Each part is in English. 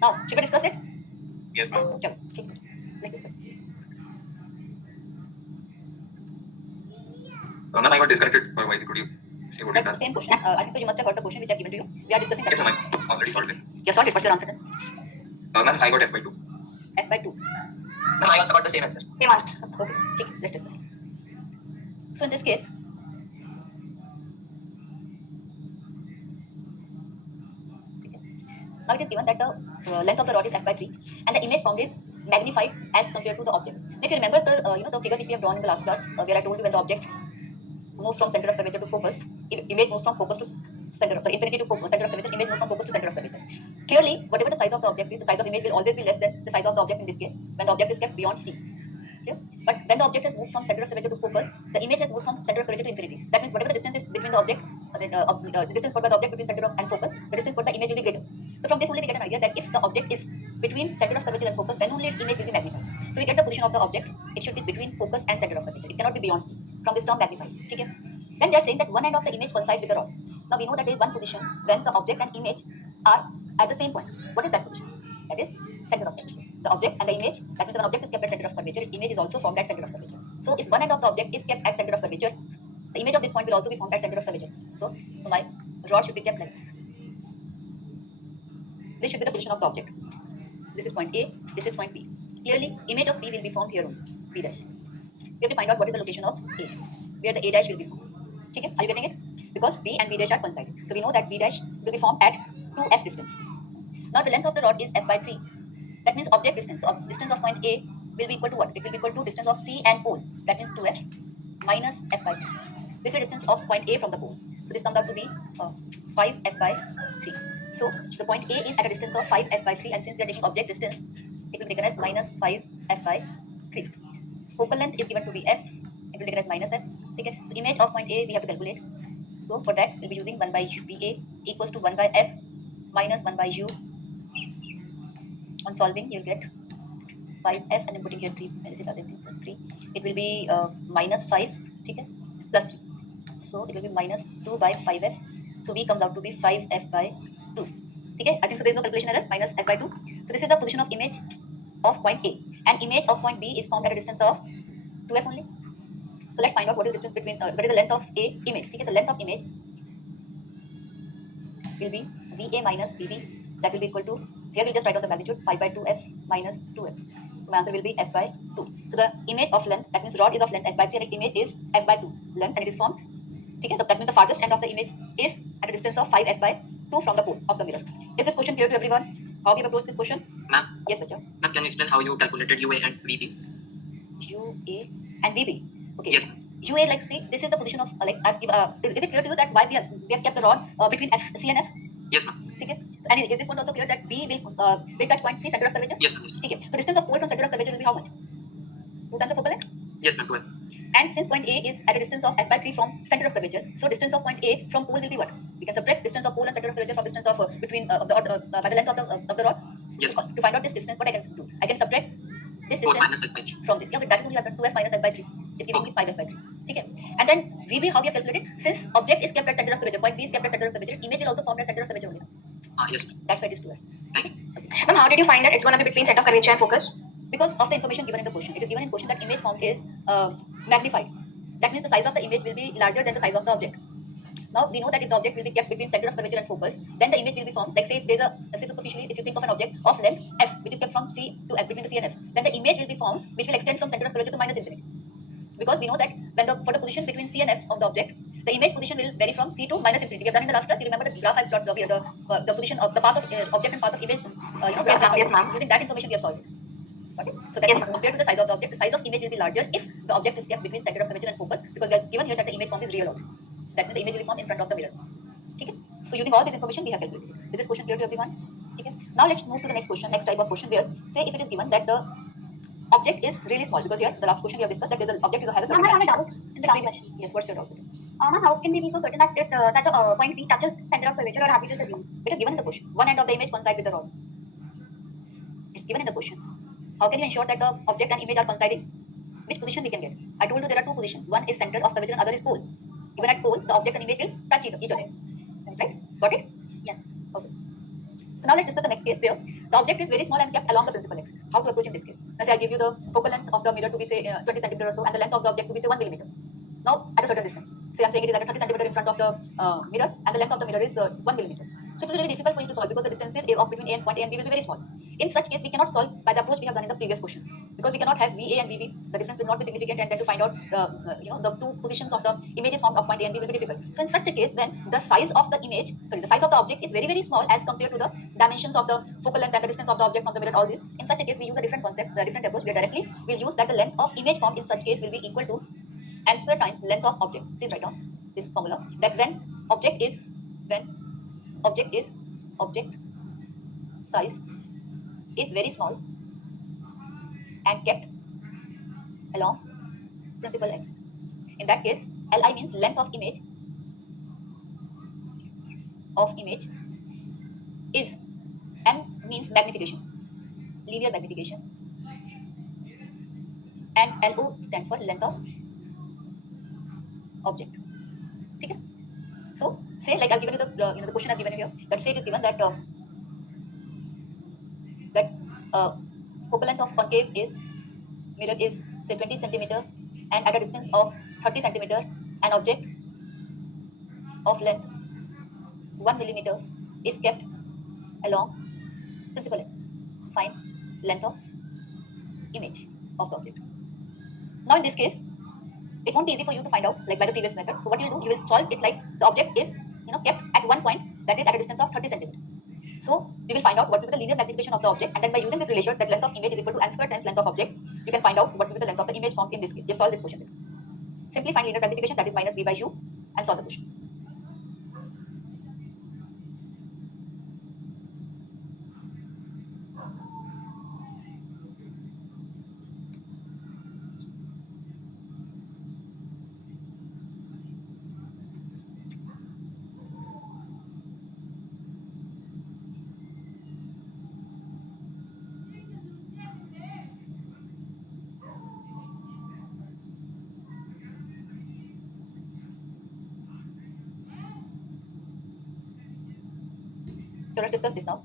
Now, should we discuss it? Yes, ma'am. चलो ठीक है, let's discuss. Ma'am, I got disconnected for a while. Could you say what you But done? same question. I think so. You must have heard the question which I've given to you. We are discussing that Yes, ma'am. question. I already solved it. You solved it. What's your answer then? Ma'am, I got F by 2. F by 2. Ma'am, I also got the same answer. Same answer. Okay, ठीक, let's discuss. So in this case, now it is given that the length of the rod is f by 3 and the image formed is magnified as compared to the object. If you remember the the figure which we have drawn in the last class, where I told you when the object moves from center of curvature to focus, image moves from focus to infinity to focus, center of curvature, image moves from focus to center of curvature. Clearly, whatever the size of the object is, the size of image will always be less than the size of the object in this case when the object is kept beyond C. Clear? But when the object has moved from center of curvature to focus, the image has moved from center of curvature to infinity. That means whatever the distance is between the object, the distance for the object between center of and focus, the distance for the image will be greater. So from this only we get an idea that if the object is between center of curvature and focus, then only its image will be magnified. So we get the position of the object. It should be between focus and center of curvature. It cannot be beyond C. From this term magnified. Okay? Then they are saying that one end of the image coincides with the rod. Now we know that there is one position when the object and image are at the same point. What is that position? That is center of curvature. The object and the image, that means when an object is kept at center of curvature, its image is also formed at center of curvature. So if one end of the object is kept at center of curvature, the image of this point will also be formed at center of curvature. So my rod should be kept like this. This should be the position of the object. This is point A, this is point B. Clearly, image of B will be formed here only, B dash. We have to find out what is the location of A, where the A dash will be formed. Okay, are you getting it? Because B and B dash are coinciding. So we know that B dash will be formed at 2f distance. Now the length of the rod is f by 3. That means object distance. So distance of point A will be equal to what? It will be equal to distance of C and pole. That means 2f minus f by 3. This is the distance of point A from the pole. So this comes out to be 5f by 3. So the point A is at a distance of 5f by 3, and since we are taking object distance, it will be taken as minus 5f by 3. Focal length is given to be f. It will be taken as minus f. Okay. So image of point A we have to calculate. So for that we'll be using 1 by BA equals to 1 by f minus 1 by u. On solving, you'll get 5f and then putting here 3 plus 3. It will be minus 5, okay, plus 3. So it will be minus 2 by 5f. So v comes out to be 5f by 2. Okay, I think so there is no calculation error, minus f by 2. So this is the position of image of point A. And image of point B is formed at a distance of 2f only. So let's find out what is the distance between, what is the length of A image. Okay, so length of image will be VA minus VB. That will be equal to, here we'll just write down the magnitude, 5 by 2f minus 2f. So my answer will be f by 2. So the image of length, that means rod is of length f by 3 and its image is f by 2 length, and it is formed. Okay, that means the farthest end of the image is at a distance of 5f by 2 from the pole of the mirror. Is this question clear to everyone? How we have approached this question? Ma'am? Yes, Bacha. Ma'am, can you explain how you calculated UA and VB? UA and VB. Okay. Yes. UA, like, see, this is the position of, like, is it clear to you that why we have kept the rod between C and F? Yes, ma'am. Okay. And is this point also clear that B will touch point C, center of curvature? Yes, ma'am. Okay. So distance of pole from center of curvature will be how much? 2 times the focal length? Yes, ma'am, 12. And since point A is at a distance of f by 3 from center of curvature, so distance of point A from pole will be what? We can subtract distance of pole and center of curvature from distance of between by the length of the rod. Yes. To find out this distance, what I can do? I can subtract this 4 distance minus f by 3. from this. Yeah, okay, that is only after 2f minus f by 3. It's giving me 5f by 3. Okay. And then VB, how we have calculated? Since object is kept at center of curvature, point B is kept at center of curvature, its image will also form at center of curvature only. Yes. That's why it is 2f. Thank you. Ma'am, how did you find that it's going to be between center of curvature and focus? Because of the information given in the question. It is given in question that image formed is magnified. That means the size of the image will be larger than the size of the object. Now we know that if the object will be kept between center of curvature and focus, then the image will be formed. Like say there's a, say superficially, if you think of an object of length f, which is kept from C to f, between the C and f, then the image will be formed, which will extend from center of curvature to minus infinity. Because we know that when for the position between C and f of the object, the image position will vary from C to minus infinity. We have done in the last class. You remember the graph I plotted the position of the path of object and path of image. Yes, ma'am. Using that information, we have solved it. Okay. So that compared to the size of the object, the size of image will be larger if the object is kept between center of curvature and focus, because we have given here that the image form is real also. That means the image will be formed in front of the mirror. Okay. So using all this information, we have calculated. Is this question clear to everyone? Okay. Now let's move to the next question, next type of question, where say if it is given that the object is really small, because here the last question we have discussed that the object is a halo. Ma'am, I have a doubt in the last question. Yes, what's your doubt? Ma'am, how can we be so certain that the point B touches center of curvature, or have we just assumed? It is given in the question. One end of the image coincide with the rod. It's given in the question. How can you ensure that the object and image are coinciding? Which position we can get? I told you there are two positions. One is center of curvature and other is pole. Even at pole, the object and image will touch each other. Right? Got it? Yes. Okay. So now let's discuss the next case where The object is very small and kept along the principal axis. How to approach in this case? Let's say I give you the focal length of the mirror to be say 20 centimeter or so, and the length of the object to be say 1 millimeter. Now at a certain distance, say I'm saying it is at a 30 centimeter in front of the mirror, and the length of the mirror is 1 millimeter. So it will be very difficult for you to solve because the distances of between A and point A and B will be very small. In such case, we cannot solve by the approach we have done in the previous question because we cannot have VA and VB. The difference will not be significant, and then to find out the two positions of the images formed of point A and B will be difficult. So in such a case, when the size of the image, the size of the object is very small as compared to the dimensions of the focal length and the distance of the object from the mirror, all this. In such a case, we use a different concept, a different approach. Where directly we'll use that the length of image formed in such case will be equal to m square times length of object. Please write down this formula that when object size is very small and kept along principal axis. In that case, Li means length of image is m means magnification, linear magnification, and Lo stands for length of object. Okay? So say like I've given you the question I've given you here. That say it is given that focal length of concave mirror is say 20 centimeter, and at a distance of 30 centimeter, an object of length 1 millimeter is kept along principal axis. Find length of image of the object. Now in this case, it won't be easy for you to find out like by the previous method. So what you'll do, you will solve it like the object is kept at one point, that is at a distance of 30 centimeter. So we will find out what will be the linear magnification of the object, and then by using this relation that length of image is equal to m square times length of object, you can find out what will be the length of the image formed in this case. Just solve this question. Simply find linear magnification, that is minus v by u, and solve the question. So let's discuss this now.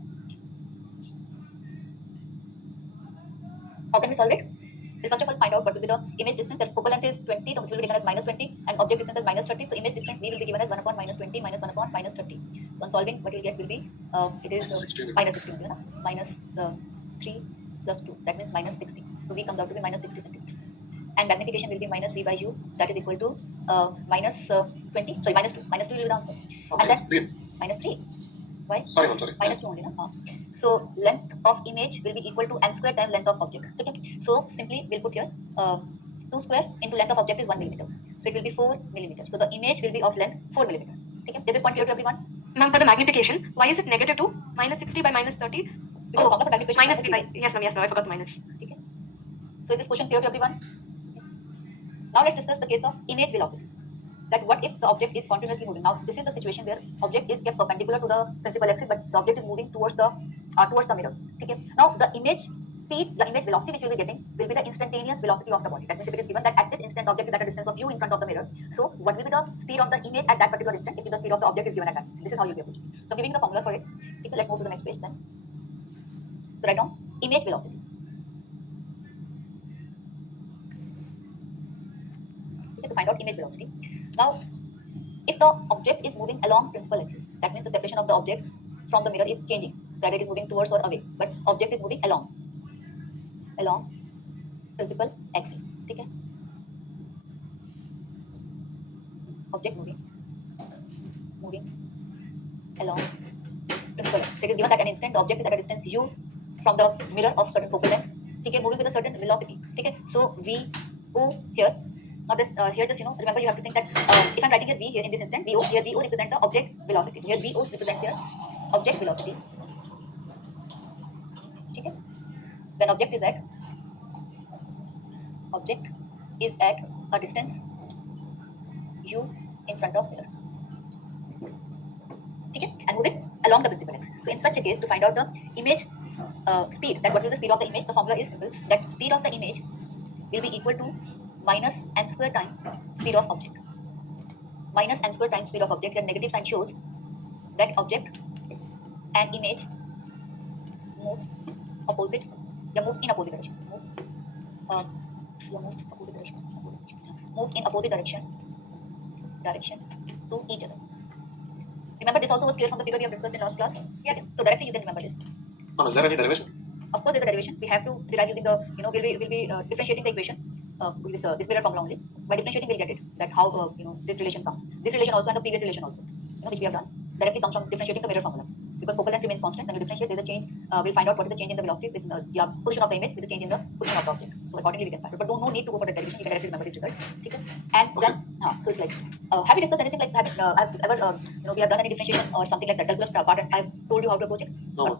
How can we solve it? We'll first of all find out what will be the image distance. And focal length is 20, so which will be taken as minus 20, and object distance is minus 30. So image distance V will be given as 1 upon minus 20 minus 1 upon minus 30. So on solving, what you'll get will be it is minus 16, minus 3 plus 2. That means minus 60. So V comes out to be minus 60 centimeter. And magnification will be minus V by U. That is equal to minus 20. Sorry, minus 2. Minus 2 will be the answer. And then minus 3. Why? Sorry. Minus 2 only, no? So length of image will be equal to m square times length of object. Okay. So simply we'll put here 2 square into length of object is 1 millimeter. So it will be 4 millimeter. So the image will be of length 4 millimeter. Okay. Is this point clear to everyone? Ma'am, for the magnification, why is it negative 2? Minus 60 by minus 30? Because formula for magnification minus 3 by... Yes, ma'am, I forgot the minus. Okay. So is this question clear to everyone? Now let's discuss the case of image velocity. That what if the object is continuously moving? Now this is the situation where object is kept perpendicular to the principal axis, but the object is moving towards the mirror. Okay. Now the image speed, the image velocity which you will be getting will be the instantaneous velocity of the body. That means if it is given that at this instant object is at a distance of u in front of the mirror, so what will be the speed of the image at that particular instant if the speed of the object is given at that? This is how you will be approaching. So I'm giving the formula for it. Okay, let's move to the next page then. So write down image velocity. Okay, to find out image velocity. Now, if the object is moving along principal axis, that means the separation of the object from the mirror is changing, that it is moving towards or away, but object is moving along principal axis. Okay? Object moving along principal axis. So it is given that at an instant the object is at a distance u from the mirror of certain focal length. Okay, moving with a certain velocity. Okay, so V O here. Now this here just remember you have to think that if I'm writing here V here in this instant, VO here VO represents the object velocity. Here VO represents here object velocity. Okay. When object is at a distance U in front of mirror. Okay, and moving along the principal axis. So in such a case, to find out the image speed, that what will the speed of the image? The formula is simple. That speed of the image will be equal to minus m square times speed of object. Minus m square times speed of object. The negative sign shows that object and image moves opposite, yeah, moves in opposite direction. Moves opposite direction. Move in opposite direction to each other. Remember, this also was clear from the figure we have discussed in last class. Yes. Okay. So directly you can remember this. Ma'am, is there any derivation? Of course, there's a derivation. We have to derive using the, we'll be differentiating the equation with this mirror formula only. By differentiating, we'll get it that how this relation comes. This relation also and the previous relation also, which we have done, directly comes from differentiating the mirror formula. Because focal length remains constant, when you differentiate, there's a change. We'll find out what is the change in the velocity with the position of the image with the change in the position of the object. So accordingly, we can find it. But no need to go for the derivation. You can directly remember this result. Okay? And then, so it's like, have we discussed anything like that? I've ever, we have done any differentiation or something like that, calculus part, and I've told you how to approach it. No.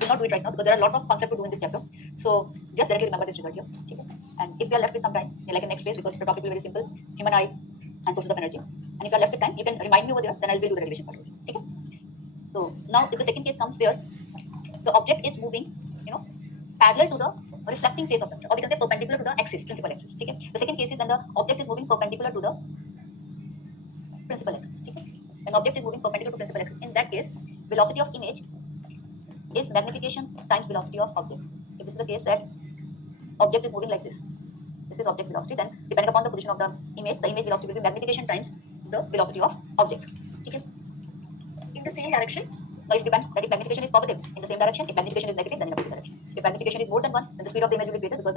Do not do it right now because there are a lot of concepts to do in this chapter. So just directly remember this result here. Okay? And if you are left with some time, like in next phase, because the topic will be very simple, human eye and sources of energy. And if you are left with time, you can remind me over there, then I will do the derivation part. Okay? So now if the second case comes where the object is moving, parallel to the reflecting face of the mirror, or we can say perpendicular to the axis, principal axis. Okay? The second case is when the object is moving perpendicular to the principal axis. Okay? When object is moving perpendicular to principal axis, in that case, velocity of image is magnification times velocity of object. If this is the case that object is moving like this is object velocity, then depending upon the position of the image velocity will be magnification times the velocity of object. Okay? In the same direction. Now it depends that if magnification is positive in the same direction, if magnification is negative, then in opposite direction. If magnification is more than 1, then the speed of the image will be greater because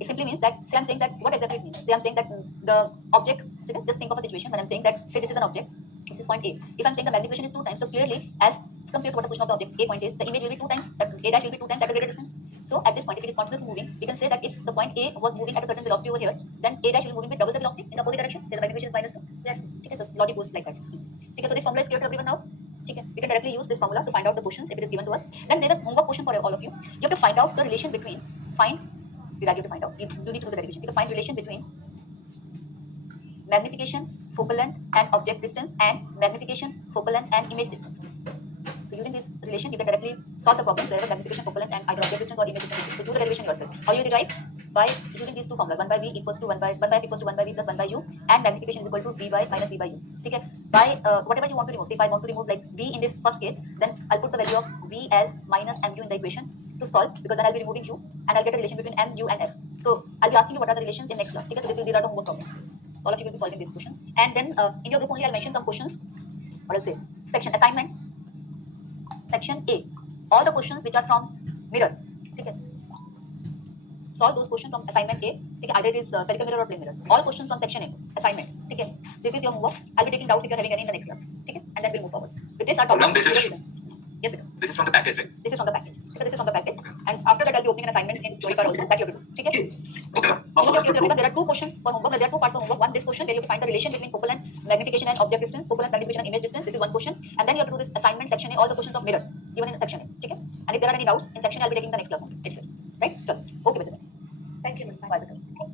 it simply means that, say I'm saying that, what exactly it means? Say I'm saying that the object, just think of a situation when I'm saying that, say this is an object, this is point A. If I'm saying the magnification is 2 times, so clearly as compared to what the position of the object A point is, the image will be 2 times, A dash will be 2 times at a greater distance. So at this point, if it is continuously moving, we can say that if the point A was moving at a certain velocity over here, then A dash will be moving with double the velocity in the opposite direction. Say the magnification is -2. Yes, okay, the logic goes like that. Okay, so this formula is clear to everyone now. Okay, we can directly use this formula to find out the questions if it is given to us. Then there's a homework question for all of you. You have to find out the relation between, you need to find out, you need to do the derivation. You have to find relation between magnification, focal length and object distance, and magnification, focal length and image distance. So using this relation, you can directly solve the problem wherever magnification, focal length and either object distance or image distance. So do the derivation yourself. How you derive? By using these two formulas, 1 by v equals to 1 by f equals to 1 by v plus 1 by u, and magnification is equal to v by minus v by u. Okay? By whatever you want to remove. Say if I want to remove like v in this first case, then I'll put the value of v as minus mu in the equation to solve, because then I'll be removing u and I'll get a relation between m, u and f. So I'll be asking you what are the relations in next class. Okay? So these are the homework problems. All of you will be solving these questions. And then in your group only I'll mention some questions, or I'll say section assignment, section A. All the questions which are from mirror. Okay? Solve those questions from assignment A. Okay? Either it is spherical mirror or plane mirror. All questions from section A. Assignment. Okay? This is your homework. I'll be taking doubts if you're having any in the next class. Okay? And then we'll move forward. With this, our topic. Ma'am, this is- Yes, Beta. This is from the package, right? This is from the package. So this is from the package. And after that, I'll be opening an assignment in Jolika also that you have to do. Okay? Okay, ma'am. There are 2 questions for homework. There are 2 parts of homework. One, this question where you have to find the relation between focal length, magnification and object distance, focal length, magnification and image distance. This is one question. And then you have to do this assignment section A, all the questions of mirror given in section A. Okay? And if there are any doubts in section A, I'll be taking the next class on itself. Right? So, okay, Beta. Thank you, ma'am. Bye, Beta.